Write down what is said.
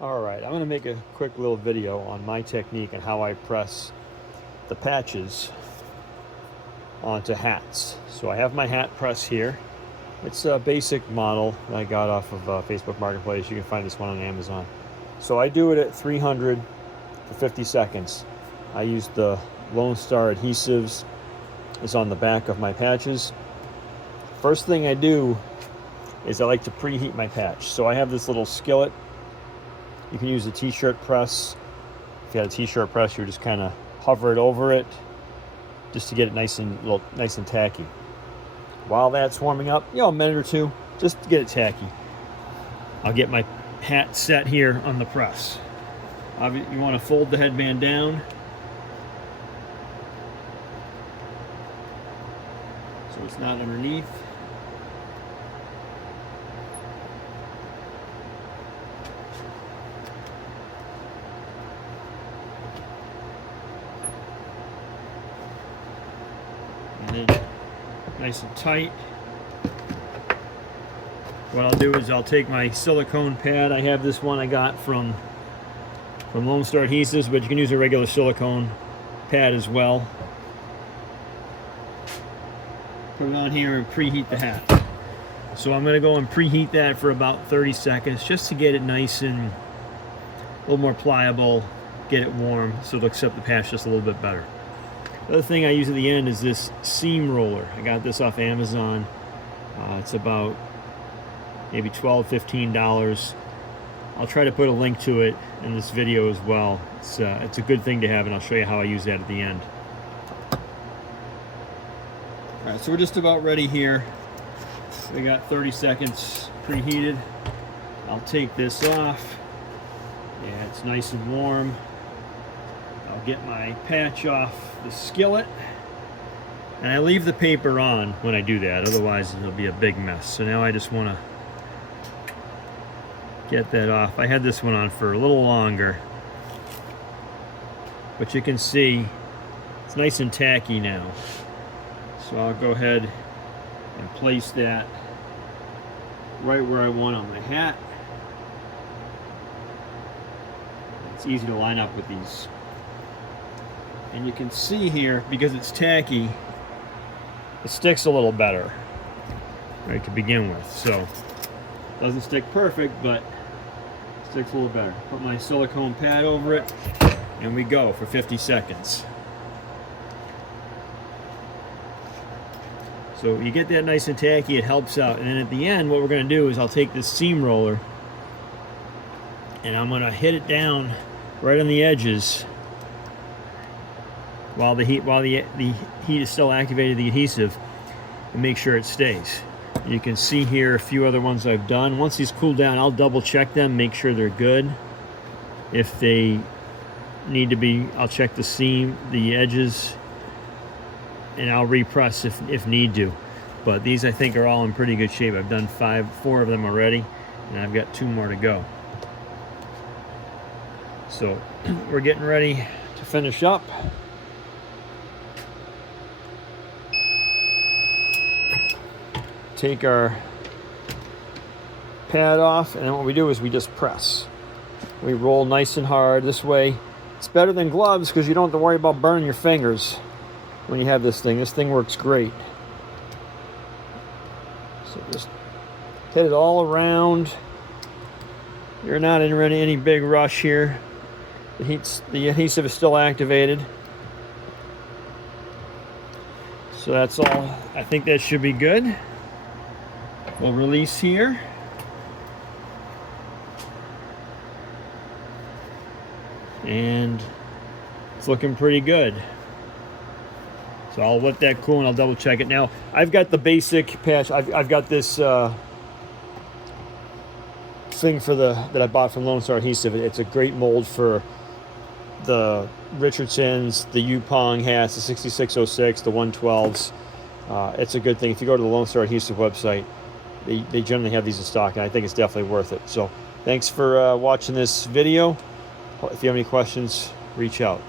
Alright, I'm going to make a quick little video on my technique and how I press the patches onto hats. So I have my hat press here. It's a basic model that I got off of Facebook Marketplace. You can find this one on Amazon. So I do it at 300 for 50 seconds. I use the Lonestar Adhesives. It's on the back of my patches. First thing I do is I like to preheat my patch. So I have this little skillet. You can use a t-shirt press. If you had a t-shirt press, you just kind of hover it over it just to get it nice and tacky. While that's warming up, a minute or two, just to get it tacky. I'll get my hat set here on the press. You want to fold the headband down so it's not underneath. And then nice and tight. What I'll do is I'll take my silicone pad. I have this one I got from Lonestar Adhesives, but you can use a regular silicone pad as well. Put it on here and preheat the hat. So I'm going to go and preheat that for about 30 seconds just to get it nice and a little more pliable, get it warm so it'll accept the patch just a little bit better. The other thing I use at the end is this seam roller. I got this off Amazon. It's about maybe $12–15. I'll try to put a link to it in this video as well. It's a good thing to have, and I'll show you how I use that at the end. All right, so we're just about ready here. We got 30 seconds preheated. I'll take this off. Yeah, it's nice and warm. I'll get my patch off the skillet, and I leave the paper on when I do that, otherwise it'll be a big mess. So now I just want to get that off. I had this one on for a little longer, but you can see it's nice and tacky now. So I'll go ahead and place that right where I want on my hat. It's easy to line up with these. And you can see here, because it's tacky, it sticks a little better, right, to begin with. So, it doesn't stick perfect, but it sticks a little better. Put my silicone pad over it, and we go for 50 seconds. So you get that nice and tacky, it helps out. And then at the end, what we're going to do is I'll take this seam roller, and I'm going to hit it down right on the edges while the heat is still activated, the adhesive, and make sure it stays. You can see here a few other ones I've done. Once these cool down, I'll double check them, make sure they're good. If they need to be, I'll check the seam, the edges, and I'll repress if need to. But these I think are all in pretty good shape. I've done 4 of them already, and I've got 2 more to go. So we're getting ready to finish up. Take our pad off, and then what we do is we just press. We roll nice and hard. This way it's better than gloves because you don't have to worry about burning your fingers when you have this thing. This thing works great. So just hit it all around. You're not in any big rush here. The adhesive is still activated. So that's all. I think that should be good. We'll release here. And it's looking pretty good. So I'll let that cool and I'll double check it. Now, I've got the basic patch. I've got this thing that I bought from Lonestar Adhesive. It's a great mold for the Richardsons, the Yupong hats, the 6606, the 112s. It's a good thing. If you go to the Lonestar Adhesive website, they generally have these in stock, and I think it's definitely worth it. So thanks for watching this video. If you have any questions, reach out.